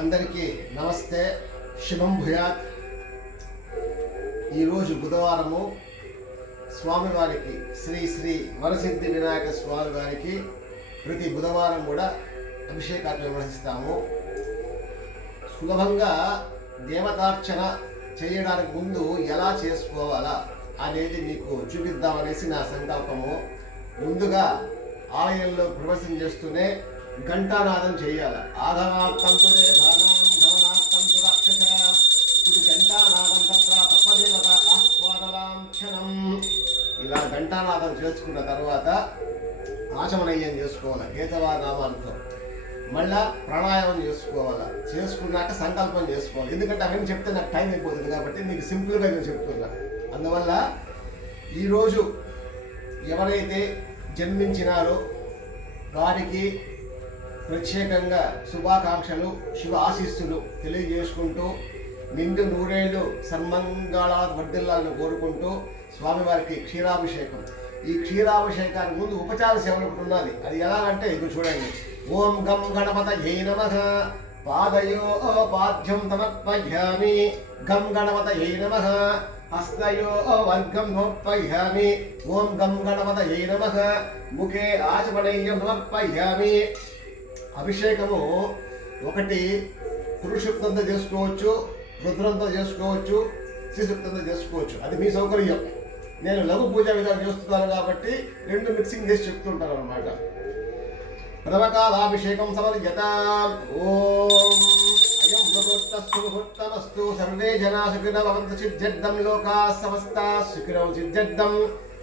అందరికీ నమస్తే. శుభం భూయాత్. ఈరోజు బుధవారము. స్వామివారికి శ్రీ శ్రీ వరసిద్ధి వినాయక స్వామి వారికి ప్రతి బుధవారం కూడా అభిషేకాలు నిర్వహిస్తాము. సులభంగా దేవతార్చన చేయడానికి ముందు ఎలా చేసుకోవాలా అనేది మీకు చూపిద్దామనేసి నా సంకల్పము. ముందుగా ఆలయంలో ప్రవేశం చేస్తూనే ఘంటానాదం చేయాలి. ఆగమార్థంతు దేవానాం రాక్షస ఇది ఘంటానాదం తత్ర తప్పదేవత ఆస్వాదలాంఛనం ఇలా ఘంటానాదం చేసుకున్న తర్వాత ఆచమనయ్యం చేసుకోవాలి కేశవ మళ్ళా ప్రాణాయామం చేసుకోవాలా చేసుకున్నాక సంకల్పం చేసుకోవాలి. ఎందుకంటే అవన్నీ చెప్తే నాకు టైం అయిపోతుంది కాబట్టి మీకు సింపుల్గా నేను చెప్తున్నా. అందువల్ల ఈరోజు ఎవరైతే జన్మించినారో వారికి ప్రత్యేకంగా శుభాకాంక్షలు శుభ ఆశీస్సులు తెలియజేసుకుంటూ నిండు నూరేళ్ళు సన్మంగాళ వర్ధిల్లాలను కోరుకుంటూ స్వామివారికి క్షీరాభిషేకం. ఈ క్షీరాభిషేకానికి ముందు ఉపచార సేవలు ఒకటి ఉన్నది అది ఎలాగంటే ఇది చూడండి. ఓం గం గణపత నమ. పాదయో పాద్యం సమర్పయామి. గం గణపత నమ. హస్తయో వర్గం సమర్పయామి. ఓం గం గణపత నమ. ముఖే ఆచమనీయం సమర్పయామి. అభిషేకము ఒకటి పురుషుక్తంతో చేసుకోవచ్చు రుద్రంతో చేసుకోవచ్చు శ్రీసూక్తంతో చేసుకోవచ్చు అది మీ సౌకర్యం నేను లఘు పూజ విధానం చేస్తున్నాను కాబట్టి రెండు మిక్సింగ్ చేసి చెప్తుంటాను అనమాట ప్రథమకాలాభిషేకం సమర్యత ఓం అయం ముహూర్తస్తు సర్వే జనా సుఖిన భవంతు సిద్ధ్యర్థం లోకా సమస్త సుఖినౌ సిద్ధ్యర్థం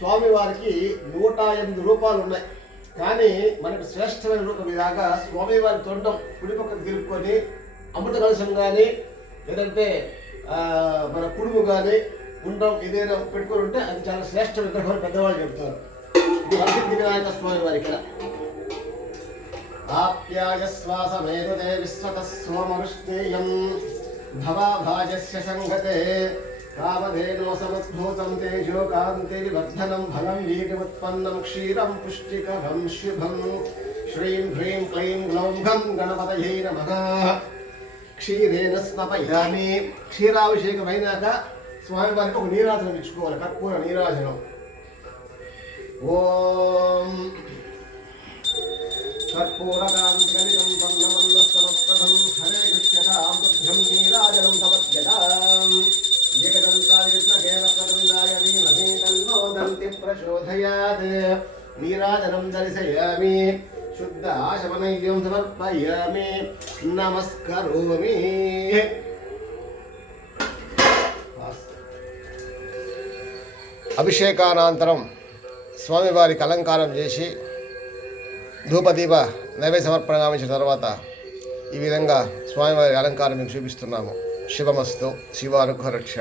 స్వామివారికి నూట ఎనిమిది రూపాలు ఉన్నాయి. కానీ మనకు శ్రేష్టమైన రూపం ఇలాగా స్వామివారి తొండం కుడి పక్కన తిరుక్కొని అమృత కలశం కానీ లేదంటే మన కుడుము కానీ ఉండం ఏదైనా పెట్టుకొని ఉంటే అది చాలా శ్రేష్ట విగ్రహం పెద్దవాళ్ళు చెప్తారు. ఇది వరసిద్ధి వినాయక స్వామి వారి ఇక్కడ ఆప్యాయ శ్వాస మేరుదే విశ్వత సోమనుష్ణేయం భవాభాజస్య సంగతే. కామధేనో సముద్భూతం తేజో కాంతి వివర్ధనం ఫలం వీర్యముత్పన్నం క్షీరం పుష్టికరం శుభం శ్రీం హ్రీం క్లీం గ్లౌం గం గణపతయే నమః క్షీరేణ స్నపయామి క్షీరాభిషేకం అయినాక స్వామివారికి ఒక నీరాజనం ఇచ్చుకోవాలి కర్పూర నీరాజనం। ఓం. కర్పూరకాంతిగలితం తన్నో దంతి ప్రచోదయాత్. నీరాజనం దర్శయామి. శుద్ధ ఆశమనయ్యం సమర్పయామి. నమస్కరోమి. అభిషేకానంతరం స్వామివారికి అలంకారం చేసి ధూపదీప నైవేద్య సమర్పణ గావించిన తర్వాత ఈ విధంగా స్వామివారి అలంకారం మేము చూపిస్తున్నాము. శివమస్తు శివానుగ్రహ రక్ష